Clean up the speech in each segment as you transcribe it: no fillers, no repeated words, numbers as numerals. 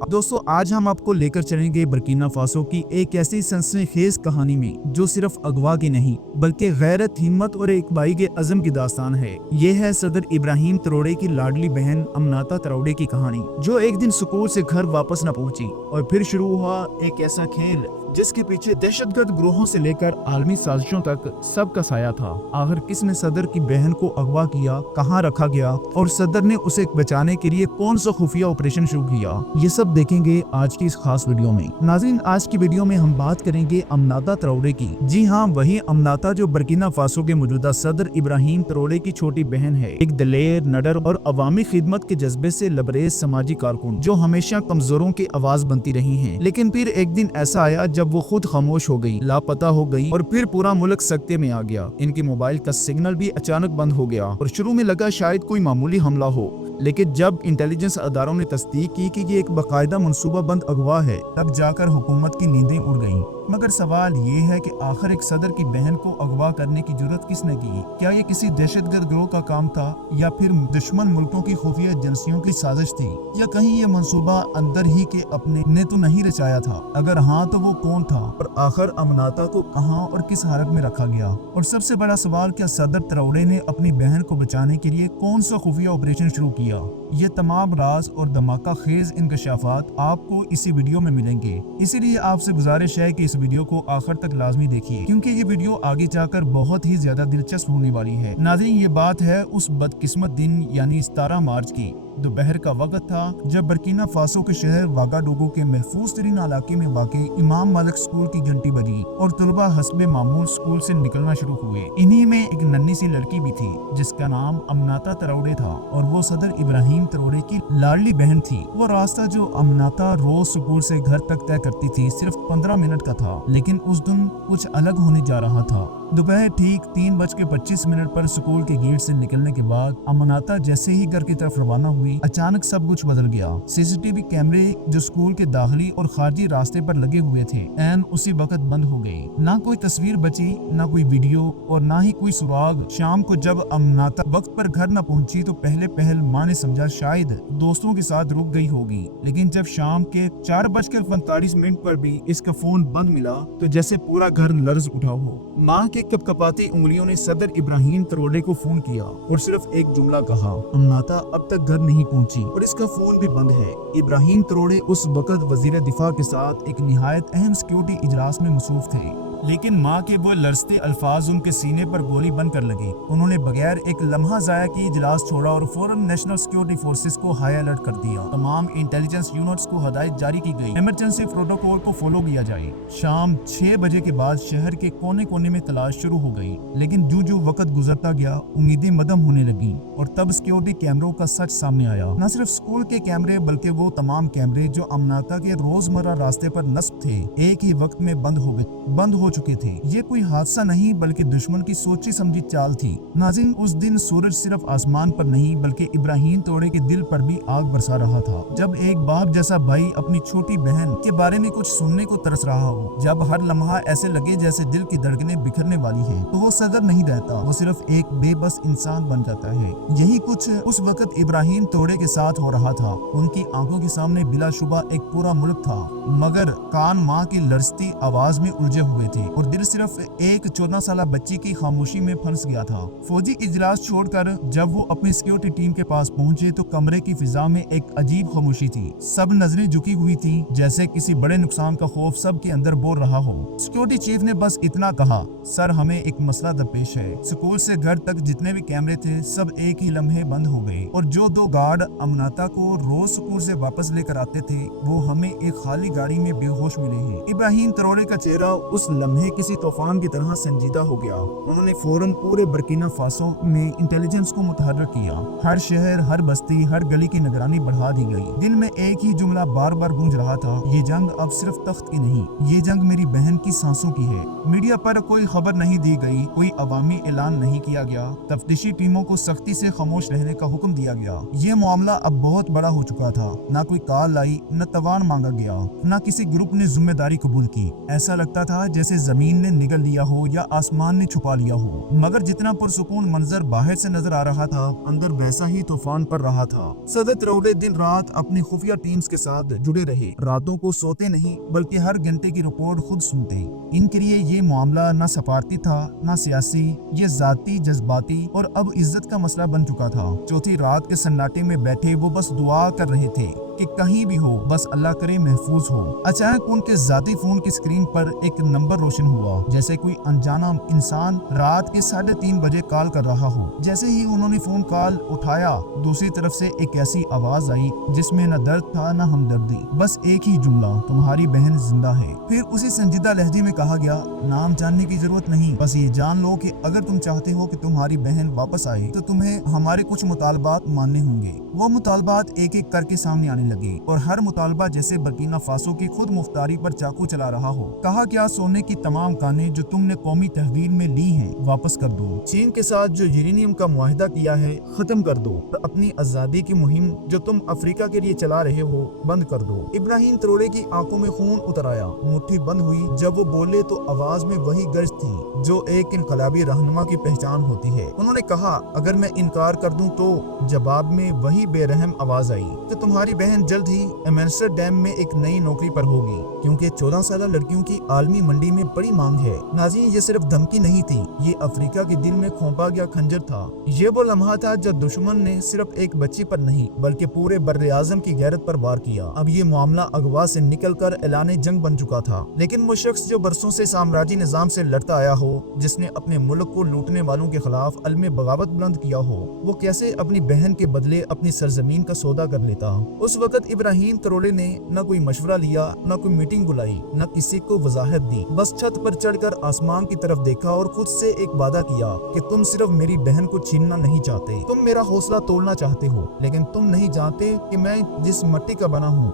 दोस्तों आज हम आपको लेकर चलेंगे बर्किना फासो की एक ऐसी सनसनीखेज कहानी में जो सिर्फ अगवा की नहीं बल्कि गैरत, हिम्मत और एक भाई के अज़म की दास्तान है। ये है सदर इब्राहिम तरोड़े की लाडली बहन अमनाता तरोड़े की कहानी, जो एक दिन स्कूल से घर वापस न पहुंची और फिर शुरू हुआ एक ऐसा खेल जिसके पीछे दहशतगर्द ग्रोहों से लेकर आलमी साजिशों तक सबका साया था। आखिर किसने सदर की बहन को अगवा किया, कहाँ रखा गया और सदर ने उसे बचाने के लिए कौन सा खुफिया ऑपरेशन शुरू किया, ये सब देखेंगे आज की इस खास वीडियो में। नाज़रीन, आज की वीडियो में हम बात करेंगे अमनाता तरोड़े की। जी हाँ, वही अमनाता जो बर्किना फासो के मौजूदा सदर इब्राहिम तरोड़े की छोटी बहन है। एक दलेर, नडर और अवामी खिदमत के जज्बे से लबरेज समाजी कारकुन जो हमेशा कमजोरों की आवाज बनती रही है। लेकिन फिर एक दिन ऐसा आया जब वो खुद खामोश हो गई, लापता हो गई और फिर पूरा मुल्क सकते में आ गया। इनके मोबाइल का सिग्नल भी अचानक बंद हो गया और शुरू में लगा शायद कोई मामूली हमला हो, लेकिन जब इंटेलिजेंस अदारों ने तस्दीक की कि ये एक बाकायदा मनसूबा बंद अगवा है, तब जाकर हुकूमत की नींदें उड़ गईं। मगर सवाल ये है कि आखिर एक सदर की बहन को अगवा करने की जुर्रत किसने की? क्या ये किसी दहशतगर्द गिरोह का काम था या फिर दुश्मन मुल्कों की खुफिया एजेंसियों की साजिश थी, या कहीं ये मंसूबा अंदर ही के अपने ने तो नहीं रचाया था? अगर हाँ तो वो कौन था और आखिर अमनाता को कहाँ और किस हालत में रखा गया? और सबसे बड़ा सवाल, क्या सदर तरोड़े ने अपनी बहन को बचाने के लिए कौन सा खुफिया ऑपरेशन शुरू किया? ये तमाम राज और धमाका खेज इंकशाफात आपको इसी वीडियो में मिलेंगे। इसीलिए आपसे गुजारिश है कि इस वीडियो को आखिर तक लाजमी देखिए, क्योंकि ये वीडियो आगे जाकर बहुत ही ज्यादा दिलचस्प होने वाली है। नाज़रीन, ये बात है उस बदकिस्मत दिन यानी 17 मार्च की। दोपहर का वक्त था जब बर्किना फासो के शहर वागाडोगो के महफूज तरीन इलाके में वाक़ इमाम मालिक स्कूल की घंटी बजी और तलबा हस्बे मामूल स्कूल से निकलना शुरू हुए। इन्हीं में एक नन्ही सी लड़की भी थी जिसका नाम अमनाता तरोड़े था और वो सदर इब्राहिम तरोड़े की लाडली बहन थी। वो रास्ता जो अमनाता रोज स्कूल से घर तक तय करती थी सिर्फ 15 मिनट का था, लेकिन उस दिन कुछ अलग होने जा रहा था। दोपहर ठीक 3:25 पर स्कूल के गेट से निकलने के बाद अमनाता जैसे ही घर की तरफ रवाना हुई, अचानक सब कुछ बदल गया। सीसीटीवी कैमरे जो स्कूल के दाखिली और खारजी रास्ते पर लगे हुए थे, ऐन उसी वक्त बंद हो गए। ना कोई तस्वीर बची, ना कोई वीडियो और ना ही कोई सुराग। शाम को जब अमनाता वक्त पर घर न पहुंची तो पहले पहल माँ ने समझा शायद दोस्तों के साथ रुक गई होगी, लेकिन जब शाम के 4:45 पर भी इसका फोन बंद मिला तो जैसे पूरा घर लर्ज उठा हो। माँ के कपकपाती उंगलियों ने सदर इब्राहिम तरोड़े को फोन किया और सिर्फ एक जुमला कहा, अमनाता अब तक घर नहीं पहुंची और इसका फोन भी बंद है। इब्राहिम तरोड़े उस वक्त वजीर दिफा के साथ एक निहायत अहम सिक्योरिटी इजलास में मसरूफ थे, लेकिन माँ के वो लरसते अल्फाज उनके सीने पर गोली बनकर लगे। उन्होंने बगैर एक लम्हा जाया की इजलास छोड़ा और फौरन नेशनल सिक्योरिटी फोर्सेस को हाई अलर्ट कर दिया। तमाम इंटेलिजेंस यूनिट्स को हदायत जारी की गई, इमरजेंसी प्रोटोकॉल को फॉलो किया जाए। शाम 6 बजे के बाद शहर के कोने कोने में तलाश शुरू हो गई, लेकिन जो वक्त गुजरता गया उम्मीदें मदम होने लगी और तब सिक्योरिटी कैमरों का सच सामने आया। न सिर्फ स्कूल के कैमरे बल्कि वो तमाम कैमरे जो अमनाता के रोजमर्रा रास्ते पर नस्ब थे, एक ही वक्त में बंद हो चुके थे। ये कोई हादसा नहीं बल्कि दुश्मन की सोची समझी चाल थी। नाज़रीन, उस दिन सूरज सिर्फ आसमान पर नहीं बल्कि इब्राहिम तरोड़े के दिल पर भी आग बरसा रहा था। जब एक बाप जैसा भाई अपनी छोटी बहन के बारे में कुछ सुनने को तरस रहा हो, जब हर लम्हा ऐसे लगे जैसे दिल की धड़कनें बिखरने वाली है, तो वो सदर नहीं रहता, वो सिर्फ एक बेबस इंसान बन जाता है। यही कुछ उस वक्त इब्राहिम तरोड़े के साथ हो रहा था। उनकी आंखों के सामने बिलाशुबा एक पूरा मुल्क था, मगर कान माँ की लरसती आवाज में उलझे हुए थे और दिल सिर्फ एक 14 साल बच्ची की खामोशी में फंस गया था। फौजी इजलास छोड़कर जब वो अपनी सिक्योरिटी टीम के पास पहुंचे तो कमरे की फिजा में एक अजीब खामोशी थी। सब नजरें झुकी हुई थी, जैसे किसी बड़े नुकसान का खौफ सब के अंदर बोल रहा हो। सिक्योरिटी चीफ ने बस इतना कहा, सर हमें एक मसला दरपेश है। स्कूल से घर तक जितने भी कैमरे थे सब एक ही लम्हे बंद हो गए और जो 2 गार्ड अमनाता को रोज स्कूल से वापस लेकर आते थे वो हमें एक खाली गाड़ी में बेहोश मिले हैं। इब्राहिम तरोड़े का चेहरा उस लम्हे किसी तूफान की तरह संजीदा हो गया। उन्होंने फौरन पूरे बर्किना फासो में इंटेलिजेंस को मुतहर्रिक किया। हर शहर, हर बस्ती, हर गली की निगरानी बढ़ा दी गई। दिल में एक ही जुमला बार बार गूंज रहा था, ये जंग अब सिर्फ तख्त की नहीं, ये जंग मेरी बहन की सांसों की है। मीडिया पर कोई खबर नहीं दी गई, कोई अवामी ऐलान नहीं किया गया, तफ्तीशी टीमों को सख्ती से खामोश रहने का हुक्म दिया गया। ये मामला अब बहुत बड़ा हो चुका था। न कोई कॉल आई, न तवान मांगा गया, न किसी ग्रुप ने जिम्मेदारी कबूल की। ऐसा लगता था जैसे زمین نے نگل لیا ہو یا آسمان نے چھپا لیا ہو، مگر جتنا پرسکون منظر باہر سے نظر آ رہا تھا اندر ویسا ہی طوفان پر رہا تھا۔ صدر تروڑے دن رات اپنی خفیہ ٹیمز کے ساتھ جڑے رہے، راتوں کو سوتے نہیں بلکہ ہر گھنٹے کی رپورٹ خود سنتے۔ ان کے لیے یہ معاملہ نہ سفارتی تھا نہ سیاسی، یہ ذاتی، جذباتی اور اب عزت کا مسئلہ بن چکا تھا۔ چوتھی رات کے سناٹے میں بیٹھے وہ بس دعا کر رہے تھے کہ کہیں بھی ہو، بس اللہ کرے محفوظ ہو۔ اچانک ان کے ذاتی فون کی سکرین پر ایک نمبر روشن ہوا، جیسے کوئی انجانا انسان رات کے 3:30 بجے کال کر رہا ہو۔ جیسے ہی انہوں نے فون کال اٹھایا، دوسری طرف سے ایک ایسی آواز آئی جس میں نہ درد تھا نہ ہمدردی، بس ایک ہی جملہ، تمہاری بہن زندہ ہے۔ پھر اسی سنجیدہ لہجے میں کہا گیا، نام جاننے کی ضرورت نہیں، بس یہ جان لو کہ اگر تم چاہتے ہو کہ تمہاری بہن واپس آئے تو تمہیں ہمارے کچھ مطالبات ماننے ہوں گے۔ وہ مطالبات ایک ایک کر کے سامنے آنے لگے اور ہر مطالبہ جیسے برکینا فاسو کی خود مختاری پر چاقو چلا رہا ہو۔ کہا کیا، سونے کی تمام کانیں جو تم نے قومی تحویل میں لی ہیں واپس کر دو، چین کے ساتھ جو یورینیم کا معاہدہ کیا ہے ختم کر دو، اور اپنی آزادی کی مہم جو تم افریقہ کے لیے چلا رہے ہو بند کر دو۔ ابراہیم تروڑے کی آنکھوں میں خون اتر آیا، مٹھی بند ہوئی۔ جب وہ بولے تو آواز میں وہی گرج تھی جو ایک انقلابی رہنما کی پہچان ہوتی ہے۔ انہوں نے کہا، اگر میں انکار کر دوں تو؟ جواب میں وہی بے رحم آواز آئی کہ تمہاری بہن جلد ہی ایمسٹرڈیم میں ایک نئی نوکری پر ہوگی، کیونکہ 14 سالہ لڑکیوں کی عالمی منڈی میں بڑی مانگ ہے۔ ناظرین، یہ صرف دھمکی نہیں تھی، یہ افریقہ کے دل میں کھونپا گیا خنجر تھا۔ یہ وہ لمحہ تھا جب دشمن نے صرف ایک بچی پر نہیں بلکہ پورے بر اعظم کی غیرت پر وار کیا۔ اب یہ معاملہ اغوا سے نکل کر اعلان جنگ بن چکا تھا، لیکن وہ شخص جو برسوں سے سامراجی نظام سے لڑتا آیا ہو، جس نے اپنے ملک کو لوٹنے والوں کے خلاف علم بغاوت بلند کیا ہو، وہ کیسے اپنی بہن کے بدلے اپنی سرزمین کا سودا کر لیتا؟ اس وقت ابراہیم تروڑے نے نہ کوئی مشورہ لیا، نہ کوئی میٹنگ بلائی، نہ کسی کو وضاحت دی، بس چھت پر چڑھ کر آسمان کی طرف دیکھا اور خود سے ایک وعدہ کیا کہ تم صرف میری بہن کو چھیننا نہیں چاہتے، تم میرا حوصلہ توڑنا چاہتے ہو، لیکن تم نہیں جانتے کہ میں جس مٹی کا بنا ہوں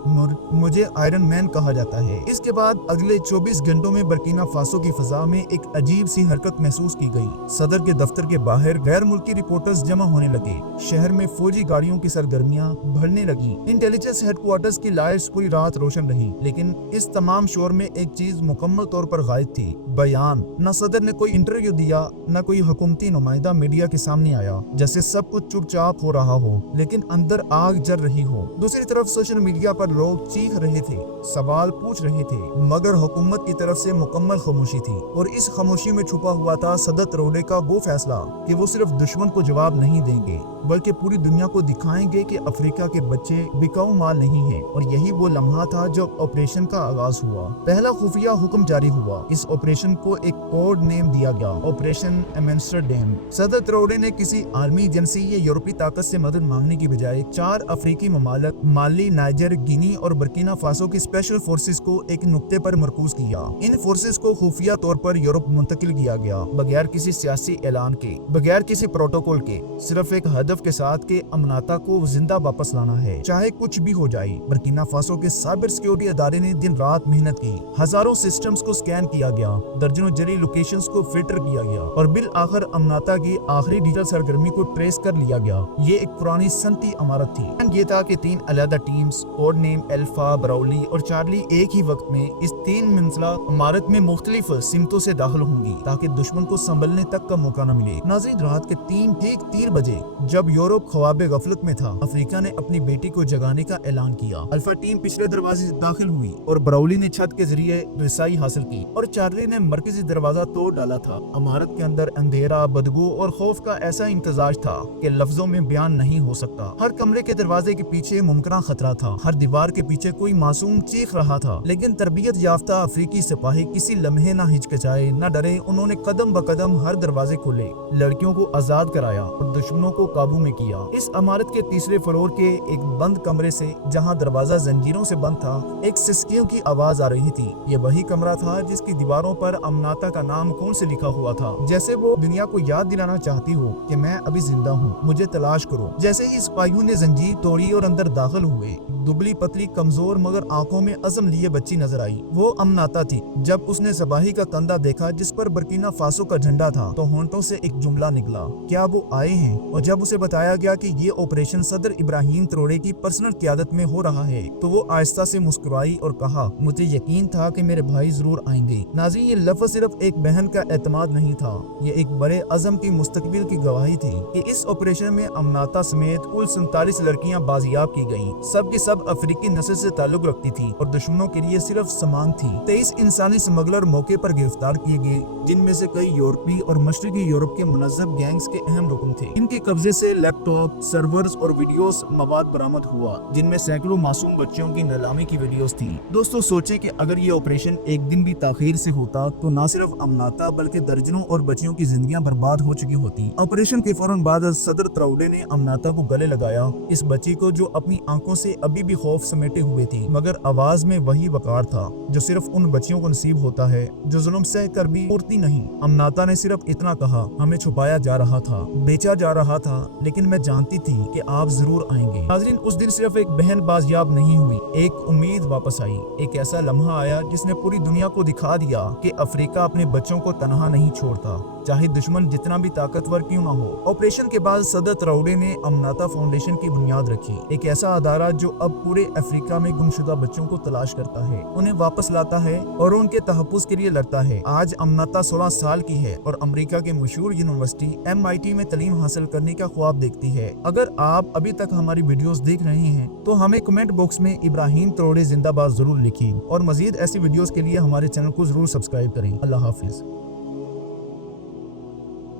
مجھے آئرن مین کہا جاتا ہے۔ اس کے بعد اگلے 24 گھنٹوں میں برکینا فاسو کی فضا میں ایک عجیب سی حرکت محسوس کی گئی۔ صدر کے دفتر کے باہر غیر ملکی رپورٹرز جمع ہونے لگے، شہر میں فوجی گاڑیوں کی سرگرمیاں بڑھنے لگی، انٹیلیجنس ہیڈ کوارٹرز کی لائٹس پوری رات روشن رہی، لیکن اس تمام شور میں ایک چیز مکمل طور پر غائب تھی، بیان۔ نہ صدر نے کوئی انٹرویو دیا، نہ کوئی حکومتی نمائندہ میڈیا کے سامنے آیا، جیسے سب کچھ چپ چاپ ہو رہا ہو لیکن اندر آگ جل رہی ہو۔ دوسری طرف سوشل میڈیا پر لوگ چیخ رہے تھے، سوال پوچھ رہے تھے، مگر حکومت کی طرف سے مکمل خاموشی تھی، اور اس خاموشی میں چھپا ہوا تھا صدر تروڑے کا وہ فیصلہ کہ وہ صرف دشمن کو جواب نہیں دیں گے بلکہ پوری دنیا کو دکھائیں گے کہ افریقہ کے بچے بکاؤ مال نہیں ہیں۔ اور یہی وہ لمحہ تھا جب آپریشن کا آغاز ہوا۔ پہلا خفیہ حکم جاری ہوا، اس آپریشن کو ایک کوڈ نیم دیا گیا، آپریشن ایمسٹرڈیم۔ صدر تروڑے نے کسی عالمی ایجنسی یا یورپی طاقت سے مدد مانگنے کی بجائے 4 افریقی ممالک مالی، نائجر، گینی اور برکینا فاسو کی اسپیشل فورسز کو ایک نقطے پر مرکوز کیا۔ ان فورسز کو خفیہ طور پر یورپ منتقل کیا گیا، بغیر کسی سیاسی اعلان کے، بغیر کسی پروٹوکول کے، صرف ایک ہدف کے ساتھ کہ امناتا کو زندہ واپس لانا ہے، چاہے کچھ بھی ہو جائے۔ برکینا فاسو کے سائبر سیکیورٹی ادارے نے دن رات محنت کی، ہزاروں سسٹمز کو سکین کیا گیا، درجنوں جعلی لوکیشنز کو فلٹر کیا گیا، اور بالآخر امناتا کی آخری ڈیجیٹل سرگرمی کو ٹریس کر لیا گیا۔ یہ ایک پرانی صنعتی عمارت تھی۔ یہ تھا کہ 3 علیحدہ ٹیمز، کوڈ نیم الفا، براؤلی اور چارلی، ایک ہی وقت میں اس 3 منزلہ عمارت میں مختلف سمتوں سے داخل ہوں گی تاکہ دشمن کو سنبھلنے تک کا موقع نہ ملے۔ ناظرین، رات کے 3 بجے جب یورپ خواب غفلت میں تھا، افریقہ نے اپنی بیٹی کو جگانے کا اعلان کیا۔ الفا ٹیم پچھلے دروازے سے داخل ہوئی اور براؤلی نے چھت کے ذریعے رسائی حاصل کی، اور چارلی نے مرکزی دروازہ توڑ ڈالا تھا۔ عمارت کے اندر اندھیرا، بدبو اور خوف کا ایسا امتزاج تھا کہ لفظوں میں بیان نہیں ہو سکتا۔ ہر کمرے کے دروازے کے پیچھے ممکنہ خطرہ تھا، ہر دیوار کے پیچھے کوئی معصوم چیخ رہا تھا، لیکن تربیت یافتہ افریقی سپاہی کسی لمحے نہ ہچکچائے، نہ ڈرے۔ انہوں نے قدم بقدم ہر دروازے کھولے، لڑکیوں کو آزاد کرایا اور دشمنوں کو قابو میں کیا۔ اس عمارت کے تیسرے فلور کے ایک بند کمرے سے، جہاں دروازہ زنجیروں سے بند تھا، ایک سسکیوں کی آواز آ رہی تھی۔ یہ وہی کمرہ تھا جس کی دیواروں پر امناتا کا نام کون سے لکھا ہوا تھا، جیسے وہ دنیا کو یاد دلانا چاہتی ہو کہ میں ابھی زندہ ہوں، مجھے تلاش کرو۔ جیسے ہی سپاہیوں نے زنجیر توڑی اور اندر داخل ہوئے، दुबली पतली कमजोर मगर आंखों में अज़म लिए बच्ची नजर आई। वो अमनाता थी। जब उसने ज़बाही का कंधा देखा जिस पर बर्किना फासो का झंडा था तो होंठों से एक जुमला निकला, क्या वो आए हैं? और जब उसे बताया गया कि ये ऑपरेशन सदर इब्राहिम ट्रोरे की पर्सनल क़यादत में हो रहा है तो वो आहिस्ता से मुस्कुराई और कहा, मुझे यकीन था कि मेरे भाई जरूर आएंगे। नाज़रीन, ये लफ्ज़ सिर्फ एक बहन का एतमाद नहीं था, ये एक बड़े अज़म की मुस्तकबिल की गवाही थी कि इस ऑपरेशन में अमनाता समेत कुल 47 लड़कियां बाजियाब की गयी। सब की सब अफ्रीकी नस्ल से ताल्लुक रखती थी और दुश्मनों के लिए सिर्फ सामान थी। 23 इंसानी स्मगलर मौके पर गिरफ्तार किए गए, जिनमें से कई यूरोपी और मशरकी यूरोप के मुनज़्ज़म गैंग्स के अहम रुकन थे। इनके कब्जे से लैपटॉप, सर्वर्स और वीडियोस मवाद बरामद हुआ, जिनमें सैकड़ों मासूम बच्चों की नीलामी की वीडियोस थी। दोस्तों, सोचें कि अगर ये ऑपरेशन एक दिन भी ताखीर से होता तो न सिर्फ अमनाता बल्कि दर्जनों और बच्चियों की जिंदगियां बर्बाद हो चुकी होती। ऑपरेशन के फौरन बाद सदर ट्राउडे ने अमनाता को गले लगाया, इस बच्ची को जो अपनी आंखों से अभी भी खौफ समेटे हुए थी, मगर आवाज में वही वकार था जो सिर्फ उन बच्चियों को नसीब होता है जो जुल्म सह कर भी उड़ती नहीं। अमनाता ने सिर्फ इतना कहा, हमें छुपाया जा रहा था, बेचा जा रहा था, लेकिन मैं जानती थी कि आप जरूर आएंगे। नाज़रीन, उस दिन सिर्फ एक बहन बाजियाब नहीं हुई, एक उम्मीद वापस आई। एक ऐसा लम्हा आया जिसने पूरी दुनिया को दिखा दिया कि अफ्रीका अपने बच्चों को तनहा नहीं छोड़ता, चाहे दुश्मन जितना भी ताकतवर क्यों ना हो। ऑपरेशन के बाद सदर ट्राउडे ने अमनाता फाउंडेशन की बुनियाद रखी, एक ऐसा अदारा जो अब पूरे अफ्रीका में गुमशुदा बच्चों को तलाश करता है, उन्हें वापस लाता है और उनके तहफ़्फ़ुज़ के लिए लड़ता है। आज अमनाता 16 साल की है और अमेरिका के मशहूर यूनिवर्सिटी MIT में तालीम हासिल करने का ख्वाब देखती है। अगर आप अभी तक हमारी वीडियोस देख रहे हैं तो हमें कमेंट बॉक्स में इब्राहिम ट्रोरे जिंदाबाद जरूर लिखिए और मजीद ऐसी वीडियोस के लिए हमारे चैनल को जरूर सब्सक्राइब करें। अल्लाह हाफिज।